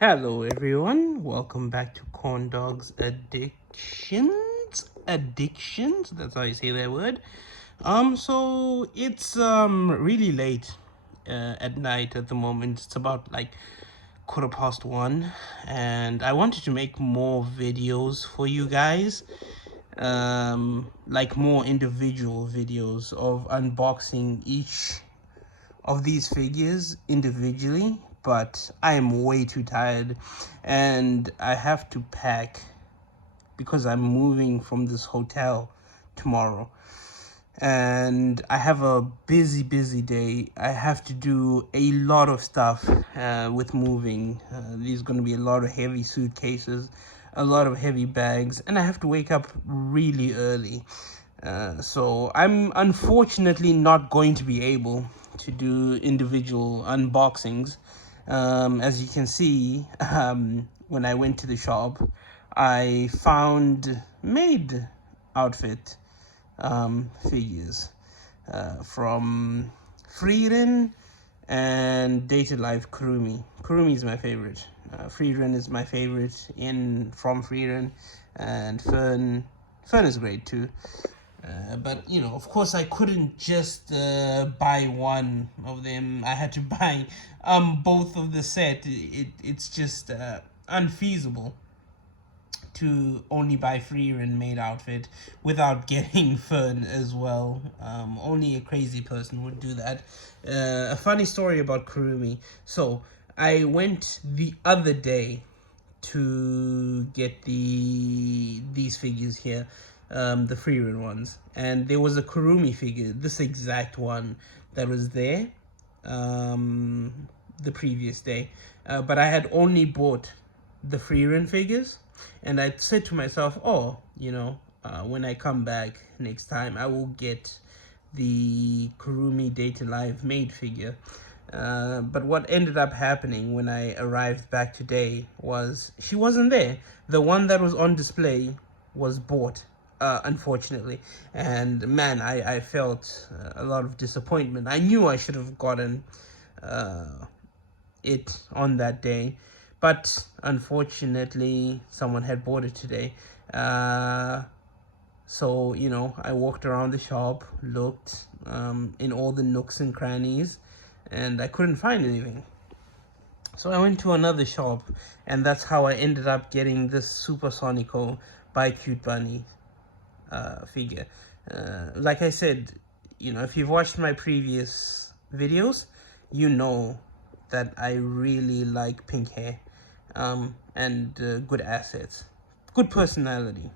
Hello everyone, welcome back to Corn Dogs Addictions, that's how you say that word. So it's really late at night at the moment. It's about like 1:15, and I wanted to make more videos for you guys, like more individual videos of unboxing each of these figures individually, but I am way too tired and I have to pack because I'm moving from this hotel tomorrow. And I have a busy day. I have to do a lot of stuff with moving. There's going to be a lot of heavy suitcases, a lot of heavy bags, and I have to wake up really early. So I'm unfortunately not going to be able to do individual unboxings. As you can see, when I went to the shop, I found maid outfit figures from Freedom and Data Life Kurumi. Kurumi is my favorite. Freedom is my favorite in from Freedom, and Fern is great too. But you know, of course, I couldn't just buy one of them. I had to buy both of the set. It's just unfeasible to only buy free and made outfit without getting Fern as well. Only a crazy person would do that. A funny story about Kurumi. So I went the other day to get these figures here, the free run ones, and there was a Kurumi figure, this exact one that was there the previous day, but I had only bought the free run figures, and I said to myself, oh, you know, when I come back next time, I will get the Kurumi Data Live made figure. But what ended up happening when I arrived back today was she wasn't there. The one that was on display was bought, unfortunately. And man, I felt a lot of disappointment. I knew I should have gotten it on that day, but unfortunately, someone had bought it today. So, you know, I walked around the shop, looked in all the nooks and crannies, and I couldn't find anything. So I went to another shop, and that's how I ended up getting this Supersonico by Cute Bunny figure. Like I said, you know, if you've watched my previous videos, you know that I really like pink hair and good assets, good personality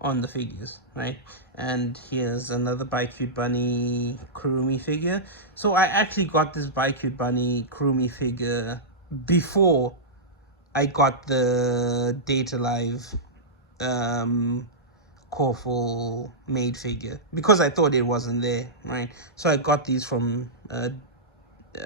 on the figures, right? And here's another By Cute Bunny Kurumi figure. So I actually got this By Cute Bunny Kurumi figure before I got the Data Live Corful made figure, because I thought it wasn't there, right? So I got these from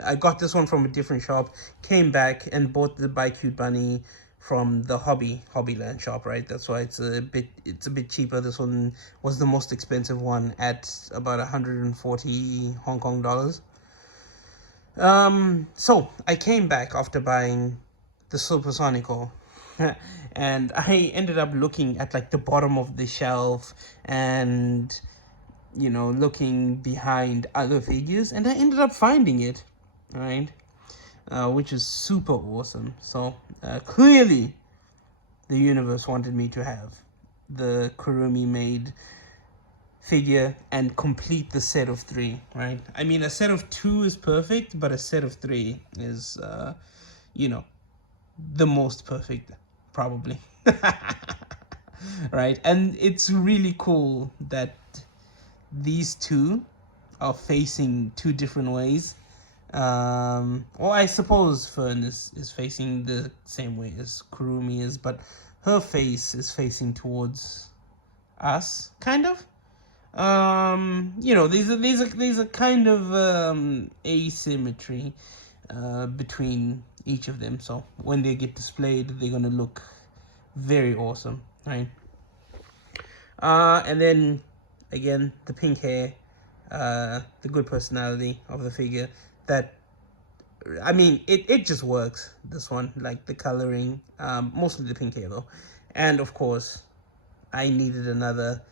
I got this one from a different shop, came back and bought the By Cute Bunny from the Hobbyland shop, right? That's why it's a bit cheaper. This one was the most expensive one at about 140 Hong Kong dollars. So I came back after buying the Supersonico, and I ended up looking at like the bottom of the shelf and, you know, looking behind other figures, and I ended up finding it, right? Which is super awesome. So clearly, the universe wanted me to have the Kurumi made figure and complete the set of 3, right? I mean, a set of 2 is perfect, but a set of 3 is, you know, the most perfect, probably. Right? And it's really cool that these two are facing 2 different ways. Well, I suppose Fern is facing the same way as Kurumi is, but her face is facing towards us, kind of. You know, these are kind of asymmetry between each of them. So when they get displayed, they're gonna look very awesome, right? And then again, the pink hair, the good personality of the figure, that I mean, it just works, this one, like the coloring, mostly the pink hair though. And of course, I needed another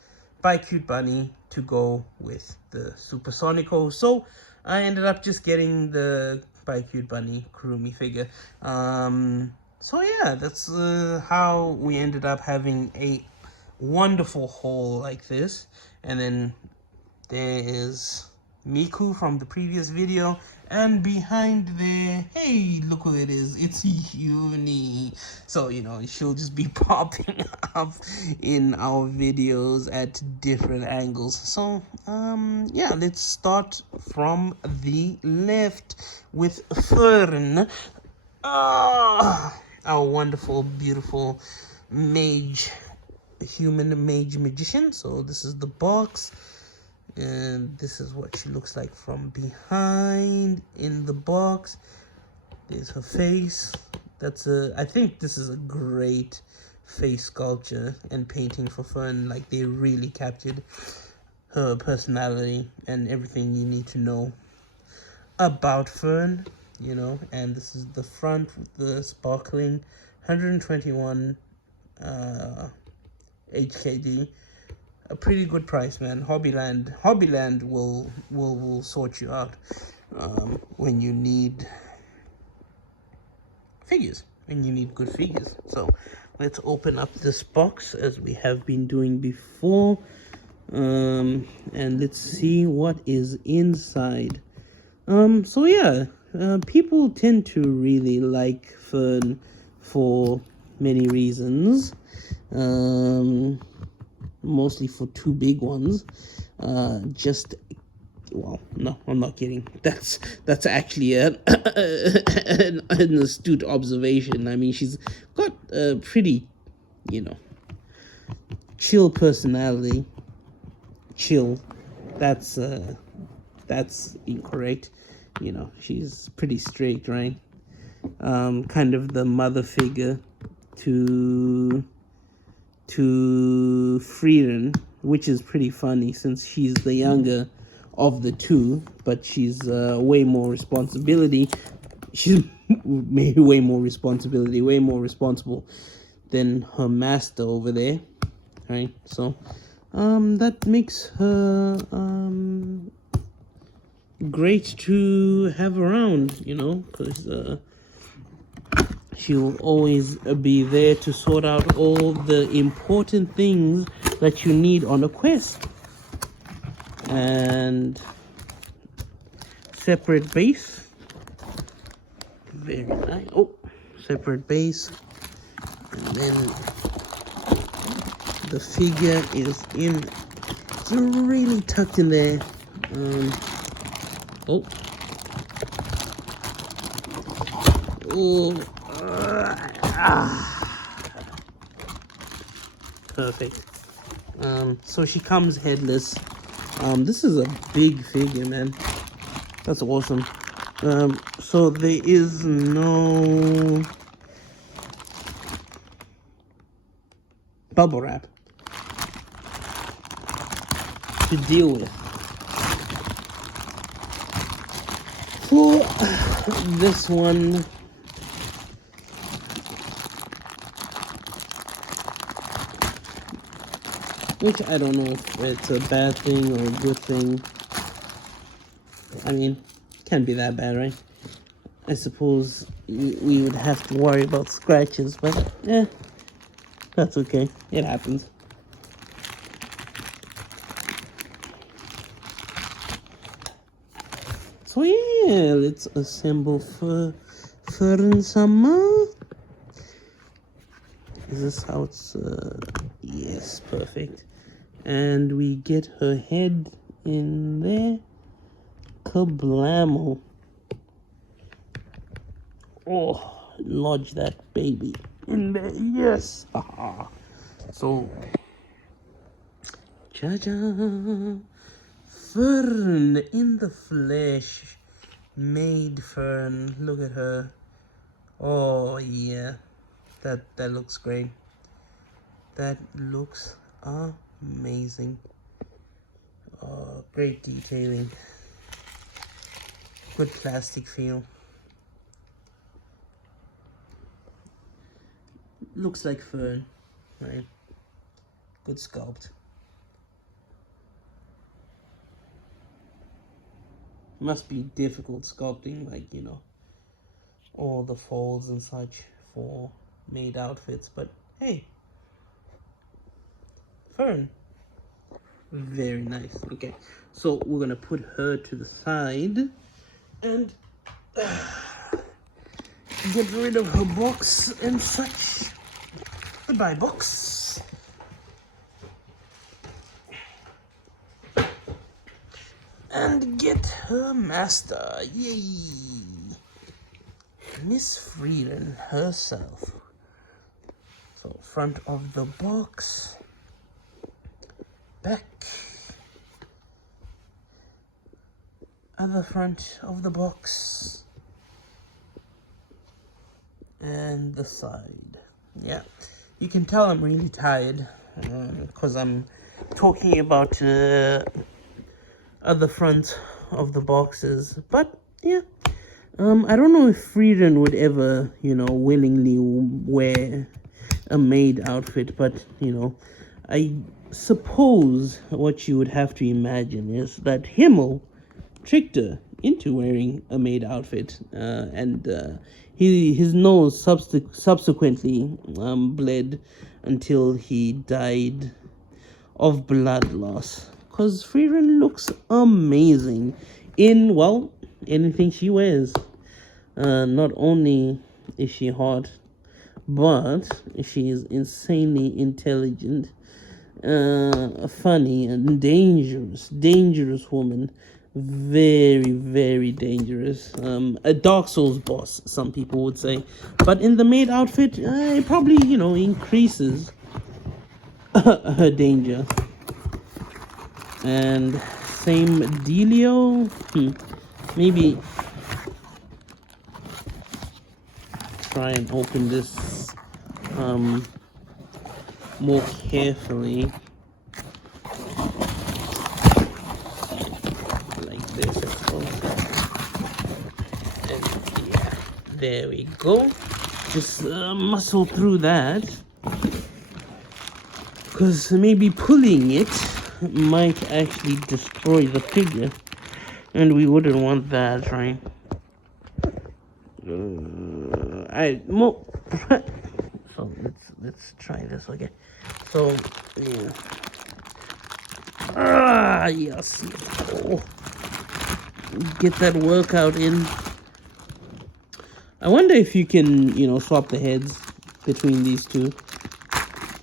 Buy Cute Bunny to go with the Supersonico, so I ended up just getting the Buy Cute Bunny Kurumi figure. So yeah, that's how we ended up having a wonderful haul like this. And then there is Miku from the previous video, and behind there, hey, look who it is, it's Uni. So, you know, she'll just be popping up in our videos at different angles. So, yeah, let's start from the left with Fern. Our wonderful, beautiful mage, human mage magician. So this is the box, and this is what she looks like from behind in the box. There's her face. I think this is a great face sculpture and painting for Fern. Like, they really captured her personality and everything you need to know about Fern, you know. And this is the front with the sparkling 121 HKD. A pretty good price, man. Hobbyland will sort you out when you need figures, when you need good figures. So let's open up this box as we have been doing before, and let's see what is inside. So yeah, people tend to really like Fern for many reasons. Mostly for two big ones. Well, no, I'm not kidding. That's actually an astute observation. I mean, she's got a pretty, you know, chill personality. Chill. That's incorrect. You know, she's pretty straight, right? Kind of the mother figure to Frieren, which is pretty funny since she's the younger of the two, but she's way more responsibility. She's way more responsible than her master over there, right? So that makes her great to have around, you know, because she will always be there to sort out all the important things that you need on a quest. And separate base. Very nice. Oh, separate base. And then the figure is in. It's really tucked in there. Oh. Perfect. So she comes headless. This is a big figure, man. That's awesome. So there is no bubble wrap to deal with. For this one, which I don't know if it's a bad thing or a good thing. I mean, can't be that bad, right? I suppose we would have to worry about scratches, but yeah, that's okay. It happens. So yeah, let's assemble for Fern-sama. Is this how it's? Yes, perfect. And we get her head in there. Kablamo. Oh, lodge that baby in there. Yes. So, cha-cha. Fern in the flesh. Maid Fern. Look at her. Oh, yeah. That looks great. That looks amazing. Great detailing. Good plastic feel. looks like fern, right? Good sculpt. Must be difficult sculpting, like, you know, all the folds and such for maid outfits, but hey, fern. Very nice. Okay, so we're gonna put her to the side and get rid of her box and such. Goodbye, box. And get her master. Yay! Miss Frieden herself. So, front of the box. Back. Other front of the box. And the side. Yeah. You can tell I'm really tired. Because I'm talking about other front of the boxes. But, yeah. I don't know if Frieden would ever, you know, willingly wear a maid outfit, but, you know, I suppose what you would have to imagine is that Himmel tricked her into wearing a maid outfit, and his nose subsequently bled until he died of blood loss. Because Frieden looks amazing in, well, anything she wears. Not only is she hot, but she is insanely intelligent, funny, and dangerous woman. Very, very dangerous. A Dark Souls boss, some people would say. But in the maid outfit, it probably, you know, increases her danger. And same dealio. Maybe try and open this more carefully, like this, I suppose. And yeah, there we go. Just muscle through that, because maybe pulling it might actually destroy the figure, and we wouldn't want that, right? So let's try this again. So yeah. Yes. Oh. Get that workout in. I wonder if you can, you know, swap the heads between these two.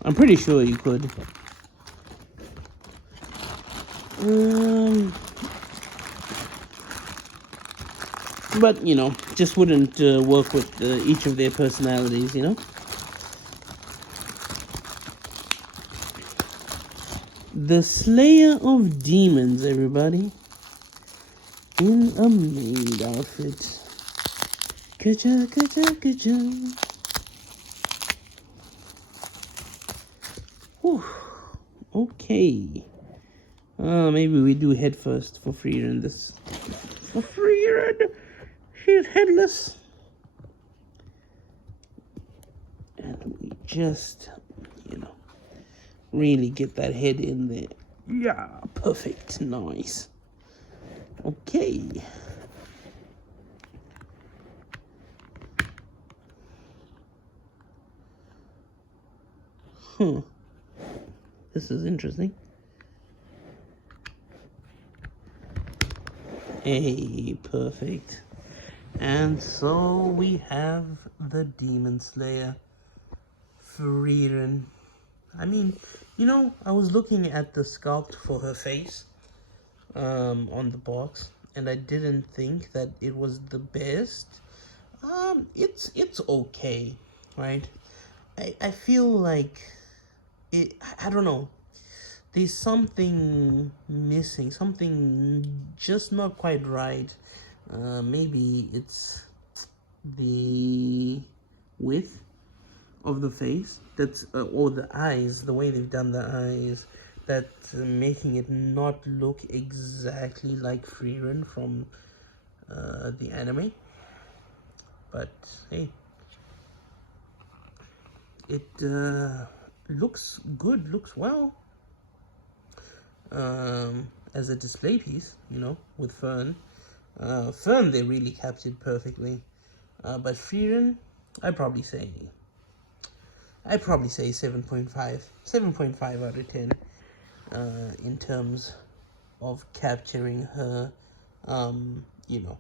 I'm pretty sure you could. But, you know, just wouldn't work with each of their personalities, you know? The Slayer of Demons, everybody. In a maid outfit. Ka-cha, ka-cha, ka-cha. Whew. Okay. Maybe we do head first for Frieden. For Frieden! She's headless. And we just, you know, really get that head in there. Yeah, perfect. Nice. Okay. This is interesting. Hey, perfect. And so we have the Demon Slayer, Frieden. I mean, you know, I was looking at the sculpt for her face on the box, and I didn't think that it was the best. It's okay, right? I feel like I don't know. There's something missing, something just not quite right. Maybe it's the width of the face, that's or the eyes, the way they've done the eyes, that's making it not look exactly like Frieden from the anime. But hey, it looks good, looks well as a display piece, you know, with Fern. Fern, they really captured perfectly. But Frieren, I'd probably say 7.5. 7.5 out of 10 in terms of capturing her, you know,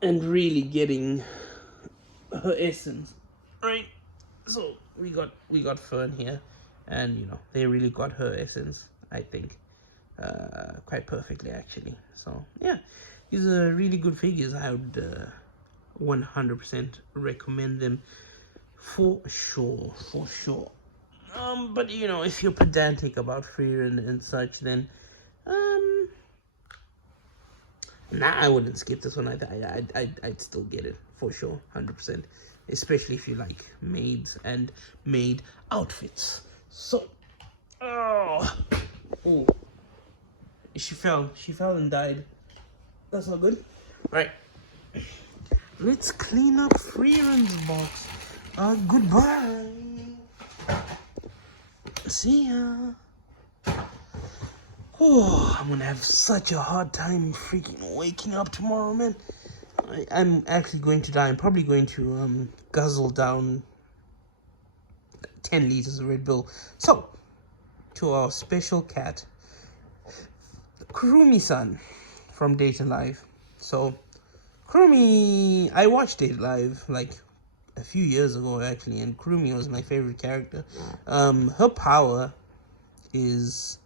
and really getting her essence, right? So we got Fern here, and you know, they really got her essence, I think, quite perfectly actually. So yeah, these are really good figures. I would 100% recommend them for sure, for sure. But you know, if you're pedantic about Frieren and such, then nah, I wouldn't skip this one. I'd still get it for sure, 100%. Especially if you like maids and maid outfits. So, oh, oh, she fell and died. That's not good. Right. Let's clean up Frieren's box. Goodbye. See ya. Oh, I'm gonna have such a hard time freaking waking up tomorrow, man. I'm actually going to die. I'm probably going to guzzle down 10 liters of Red Bull. So, to our special cat, Kurumi-san from Data Live. So, Kurumi, I watched Data Live like a few years ago actually, and Kurumi was my favorite character. Her power is,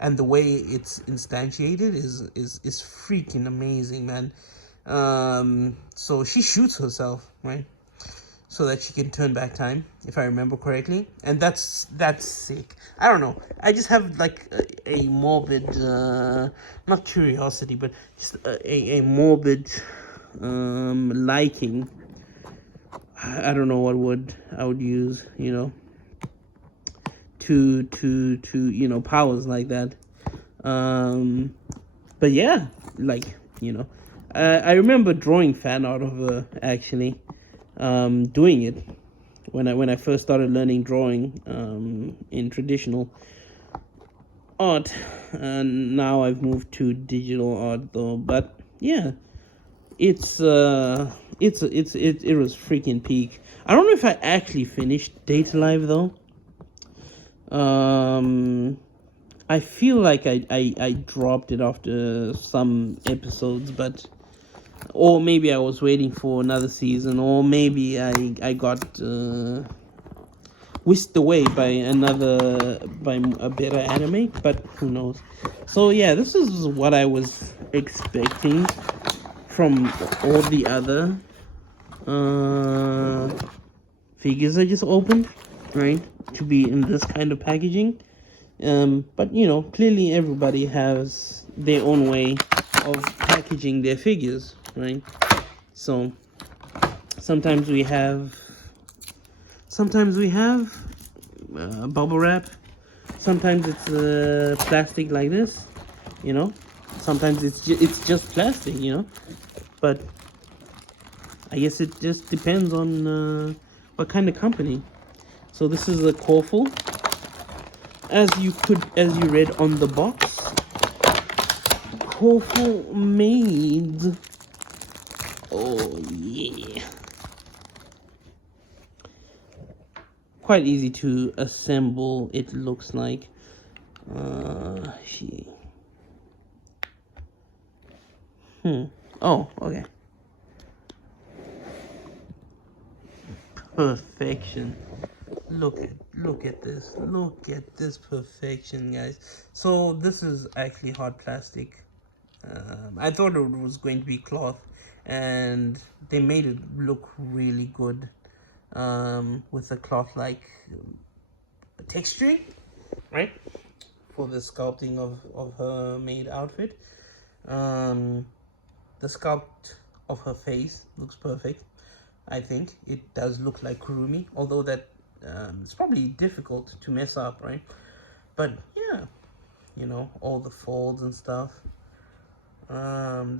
and the way it's instantiated is freaking amazing, man. So she shoots herself, right? So that she can turn back time, if I remember correctly. And that's sick. I don't know. I just have like a morbid, not curiosity, but just a morbid liking. I don't know what word I would use, you know, to you know, powers like that. But yeah, like, you know, I remember drawing fan art of her actually, doing it when I first started learning drawing in traditional art, and now I've moved to digital art though. But yeah, it was freaking peak. I don't know if I actually finished Data Live though. I feel like I dropped it after some episodes, but or maybe I was waiting for another season, or maybe I got whisked away by a better anime, but who knows. So yeah, this is what I was expecting from all the other figures I just opened, right? To be in this kind of packaging. But you know, clearly everybody has their own way of packaging their figures, right? So sometimes we have bubble wrap. Sometimes it's plastic like this, you know. Sometimes it's just plastic, you know. But I guess it just depends on what kind of company. So this is a Corfu, as you read on the box. Corfu Maids. Oh yeah. Quite easy to assemble, it looks like. Oh, okay. Perfection. Look at this. Look at this perfection, guys. So this is actually hard plastic. I thought it was going to be cloth, and they made it look really good with a cloth like texturing, right, for the sculpting of her maid outfit. The sculpt of her face looks perfect. I think it does look like Kurumi, although that it's probably difficult to mess up, right? But yeah, you know, all the folds and stuff.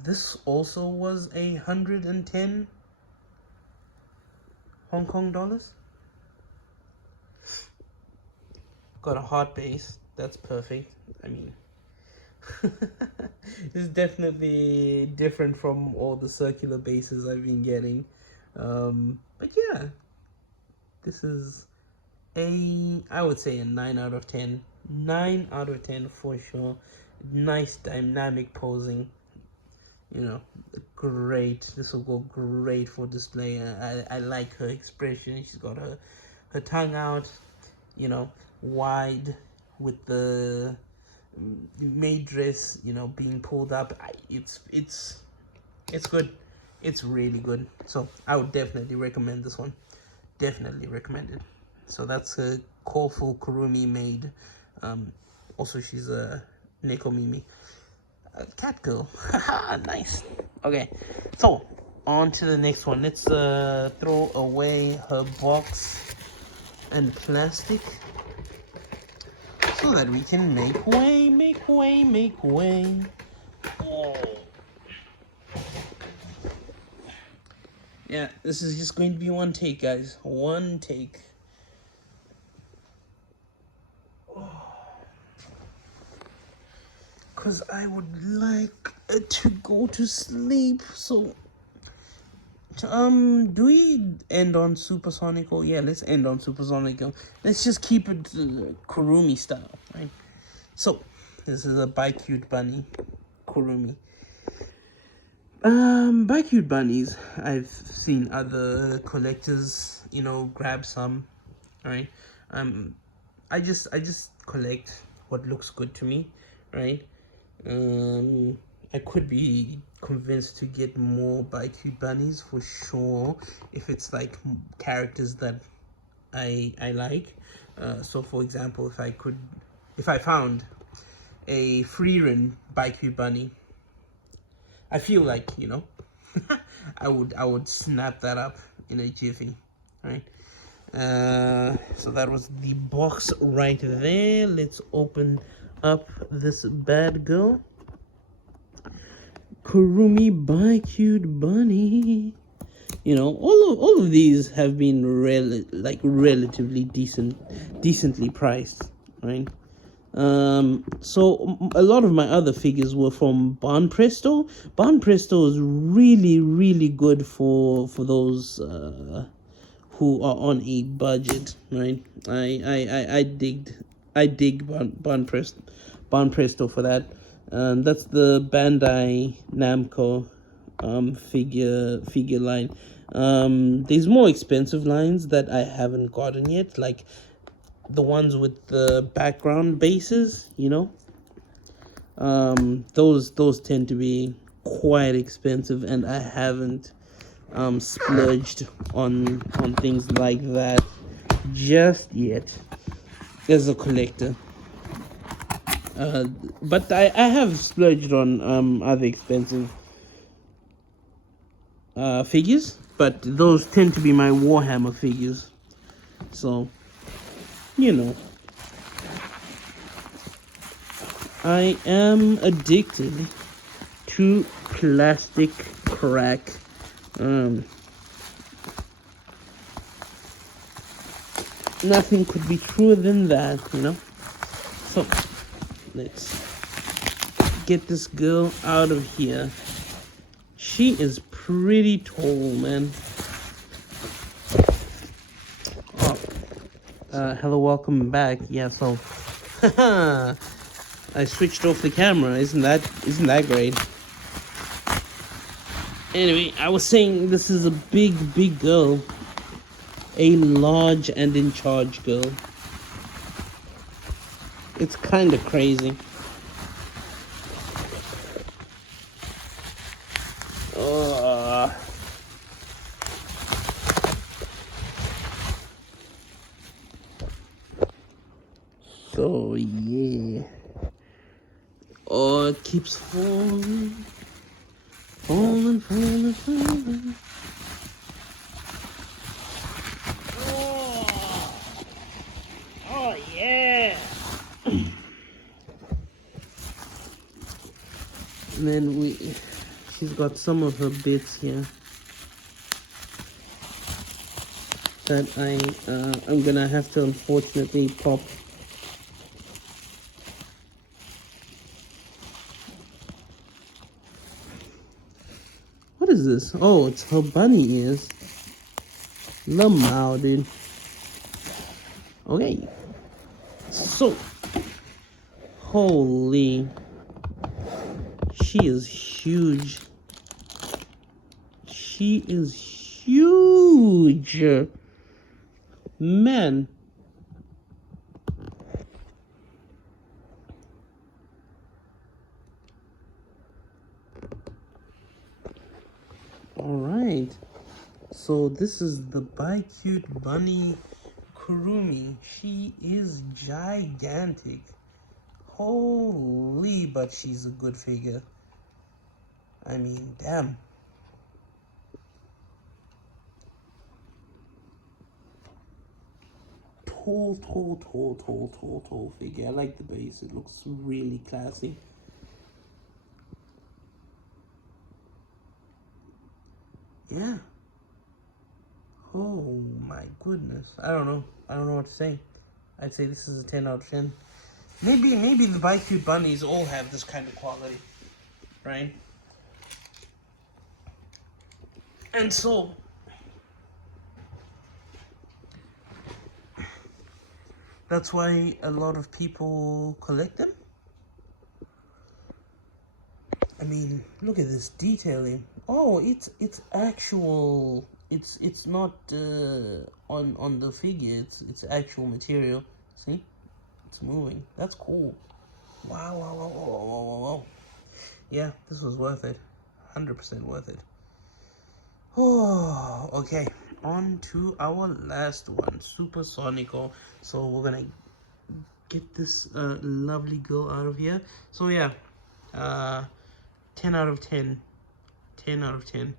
This also was 110 Hong Kong dollars. Got a heart base. That's perfect. I mean, it's definitely different from all the circular bases I've been getting. But yeah, this is I would say a 9 out of 10. 9 out of 10 for sure. Nice dynamic posing. You know, great. This will go great for display. I like her expression. She's got her tongue out, you know, wide with the maid dress, you know, being pulled up. It's good. It's really good. So I would definitely recommend this one. Definitely recommend it. So that's a Colorful Kurumi maid. Also, she's a Neko Mimi. Cat girl. Nice. Okay, so on to the next one. Let's throw away her box and plastic so that we can make way. Oh. Yeah, this is just going to be one take, guys. One take. Because I would like to go to sleep. So, do we end on Supersonical? Yeah, let's end on Supersonical. Let's just keep it Kurumi style, right? So, this is a Cute Bunny Kurumi. Cute Bunnies, I've seen other collectors, you know, grab some, right? I just collect what looks good to me, right? I could be convinced to get more Cute Bunnies for sure if it's like characters that I like. So for example, if I found a Freeran Cute Bunny, I feel like, you know, I would snap that up in a jiffy, right? So that was the box right there. Let's open up this bad girl. Kurumi Cute Bunny. You know, all of these have been relatively decently priced, right? So a lot of my other figures were from Bon Presto. Bon Presto is really good for those who are on a budget, right? I dig Bon Presto for that. That's the Bandai Namco figure line. There's more expensive lines that I haven't gotten yet, like the ones with the background bases, you know. Those tend to be quite expensive, and I haven't splurged on things like that just yet as a collector. But I have splurged on other expensive figures, but those tend to be my Warhammer figures. So, you know, I am addicted to plastic crack. Nothing could be truer than that, you know. So let's get this girl out of here. She is pretty tall, man. Oh, hello, welcome back. Yeah, so I switched off the camera. Isn't that great? Anyway, I was saying this is a big girl. A large and in charge girl. It's kind of crazy. So yeah. Oh, it keeps falling. Falling. Oh yeah. And then she's got some of her bits here. that I'm gonna have to unfortunately pop. What is this? Oh, it's her bunny ears. Lamau, dude. Okay. So, holy, she is huge. She is huge. Man. Alright. So this is the Cute Bunny Kurumi. She is gigantic. Holy, but she's a good figure. I mean, damn. Tall figure. I like the base. It looks really classy. Yeah. Oh my goodness. I don't know what to say. I'd say this is a 10 out of 10. Maybe the Cute Bunnies all have this kind of quality, right? And so that's why a lot of people collect them. I mean, look at this detailing. Oh, it's actual. It's not on the figure. It's actual material. See, it's moving. That's cool. Wow. Yeah, this was worth it. 100% worth it. Oh, okay. On to our last one, Supersonico. So we're gonna get this lovely girl out of here. So yeah, 10 out of 10. 10 out of 10.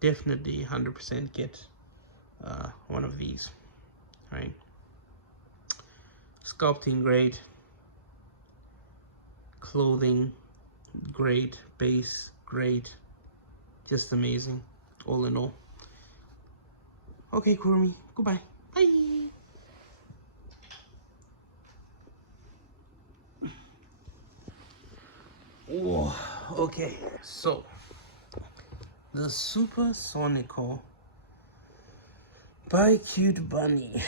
Definitely 100% get one of these. Right? Sculpting great. Clothing great. Base great. Just amazing. All in all. Okay, Kurumi. Goodbye. Bye. Oh, okay. So, the Supersonico by Cute Bunny.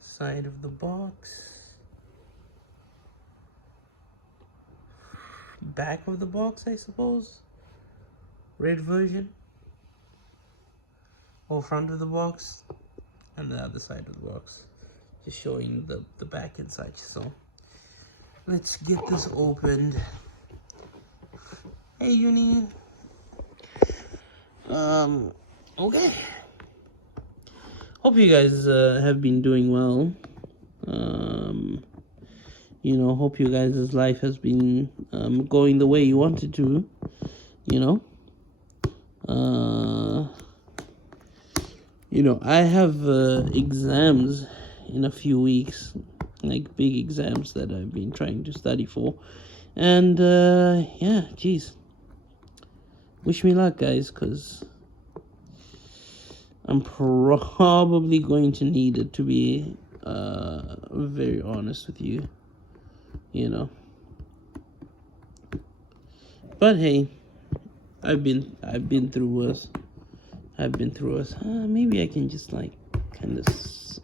Side of the box. Back of the box, I suppose. Red version. Or front of the box. And the other side of the box. Just showing the back and such. So, let's get this opened. Hey, Uni. Okay. Hope you guys have been doing well. You know, hope you guys' life has been going the way you wanted to. You know, I have exams in a few weeks, like big exams that I've been trying to study for. And yeah, geez. Wish me luck, guys, because I'm probably going to need it, to be very honest with you. You know. But hey, I've been through worse. Maybe I can just like kind of.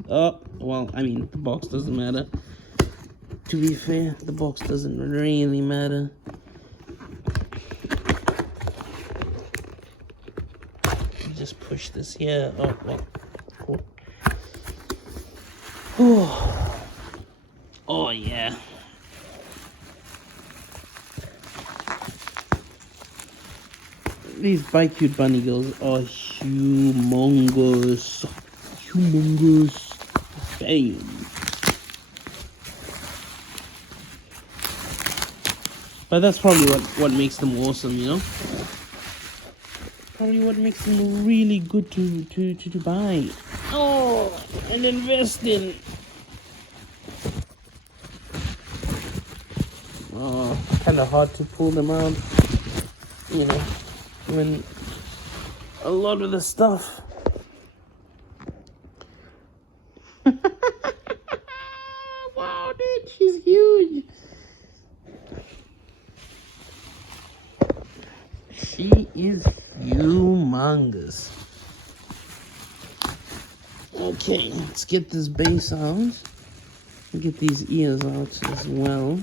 Oh, well, I mean, the box doesn't matter. To be fair, the box doesn't really matter. Just push this here. Oh, well, cool. Oh yeah. These Cute Bunny girls are humongous. Bam. But that's probably what makes them awesome, you know? Probably what makes them really good to buy. Oh, and invest in. Oh, kind of hard to pull them out, you know, when a lot of the stuff. Wow, dude, she's huge. She is humongous. Okay, let's get this base out. Get these ears out as well.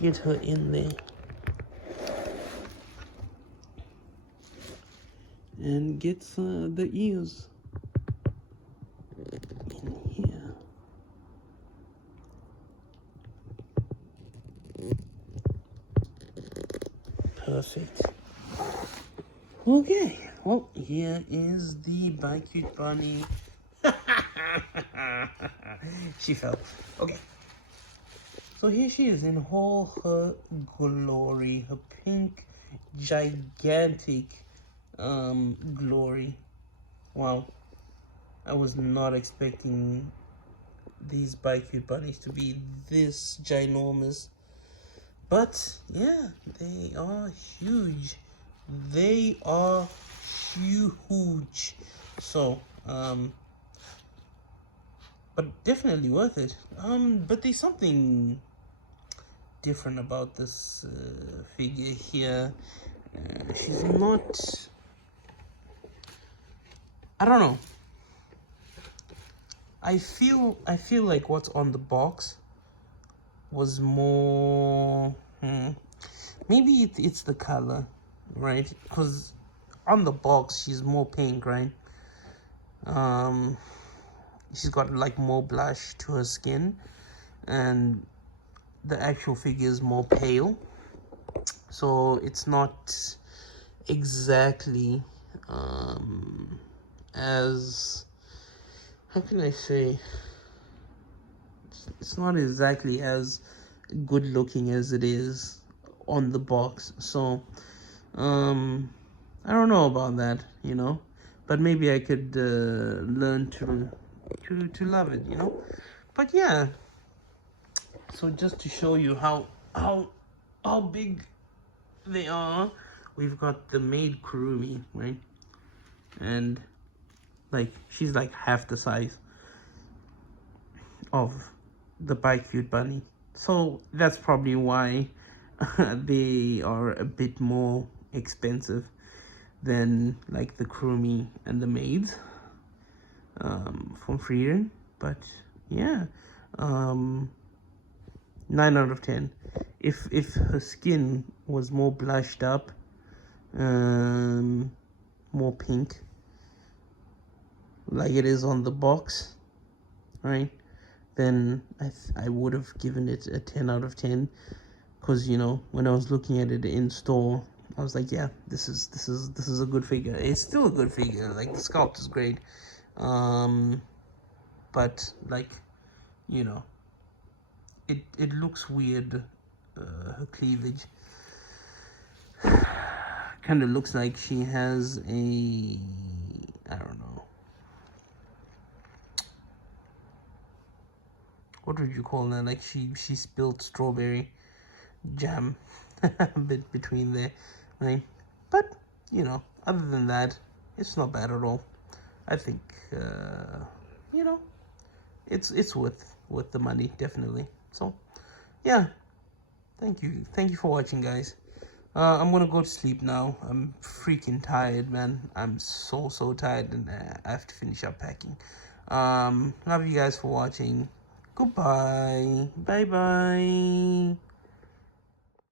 Get her in there. And get the ears in here. Perfect. Okay, well, here is the Cute Bunny. She fell. Okay. So here she is in all her glory, her pink, gigantic glory. Wow. I was not expecting these Cute Bunnies to be this ginormous. But yeah, they are huge. They are huge. So, but definitely worth it. But there's something different about this figure here. She's not, I don't know. I feel like what's on the box was more maybe it's the color, right? Because on the box she's more pink, right? She's got like more blush to her skin, and the actual figure is more pale, so it's not exactly as, how can I say, it's not exactly as good looking as it is on the box. So I don't know about that, you know, but maybe I could learn to love it, you know. But yeah, so just to show you how big they are, we've got the maid Kurumi, right? And like she's like half the size of the Cute Bunny, so that's probably why they are a bit more expensive than like the Kurumi and the maids from Freedom. But yeah, 9 out of 10. If her skin was more blushed up, more pink, like it is on the box, right, then I would have given it a 10 out of 10. Because, you know, when I was looking at it in store, I was like, yeah, this is a good figure. It's still a good figure. Like, the sculpt is great. But like, you know, it looks weird. Her cleavage kind of looks like she has a, I don't know, what would you call that? Like she spilled strawberry jam bit between there, right? But you know, other than that, it's not bad at all. I think you know, it's worth the money, definitely. So yeah, thank you for watching, guys. I'm gonna go to sleep now. I'm freaking tired, man. I'm so tired, and I have to finish up packing. Love you guys for watching. Goodbye. Bye bye.